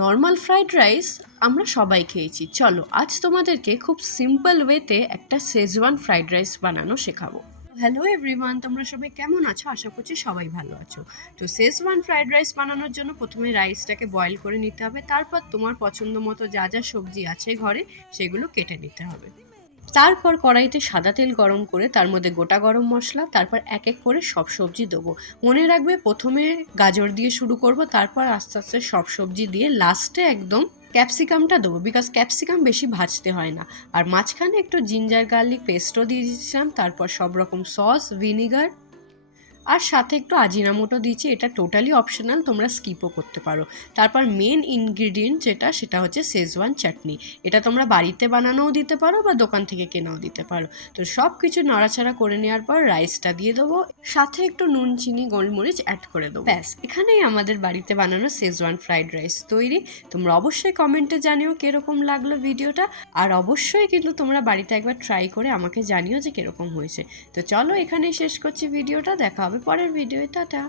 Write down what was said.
Normal fried rice আমরা সবাই খেয়েছি। চলো আজ তোমাদেরকে খুব সিম্পল ওয়েতে একটা শেজওয়ান ফ্রাইড রাইস বানানো শেখাবো। হ্যালো এভরিওয়ান, তোমরা সবাই কেমন আছো? আশা করছি সবাই ভালো আছো। তো শেজওয়ান ফ্রাইড রাইস বানানোর জন্য প্রথমে রাইসটাকে বয়েল করে নিতে হবে, তারপর তোমার পছন্দ মতো যা যা সবজি আছে ঘরে সেগুলো কেটে নিতে হবে। তারপর কড়াইতে সাদা তেল গরম করে তার মধ্যে গোটা গরম মশলা, তারপর এক এক করে সব সবজি দেবো। মনে রাখবে প্রথমে গাজর দিয়ে শুরু করব, তারপর আস্তে আস্তে সব সবজি দিয়ে লাস্টে একদম ক্যাপসিকামটা দেবো, বিকজ ক্যাপসিকাম বেশি ভাজতে হয় না। আর মাঝখানে একটু জিঞ্জার গার্লিক পেস্টও দিয়ে দিয়েছিলাম, তারপর সব রকম সস, ভিনিগার আর সাথে একটু আজিনামোটো দিয়েছি। এটা টোটালি অপশনাল, তোমরা স্কিপও করতে পারো। তারপর মেন ইনগ্রিডিয়েন্ট সেটা হচ্ছে শেজওয়ান চাটনি। এটা তোমরা বাড়িতে বানানোও দিতে পারো বা দোকান থেকে কেনাও দিতে পারো। তো সব কিছু নাড়াচাড়া করে নেওয়ার পর রাইসটা দিয়ে দেবো, সাথে একটু নুন, চিনি, গোলমরিচ অ্যাড করে দেবো। ব্যাস, এখানেই আমাদের বাড়িতে বানানো শেজওয়ান ফ্রাইড রাইস তৈরি। তোমরা অবশ্যই কমেন্টে জানিও কিরকম লাগলো ভিডিওটা, আর অবশ্যই কিন্তু তোমরা বাড়িতে একবার ট্রাই করে আমাকে জানিও যে কিরকম হয়েছে। তো চলো এখানেই শেষ করছি ভিডিওটা, দেখা হবে পরের ভিডিওতে। টাটা।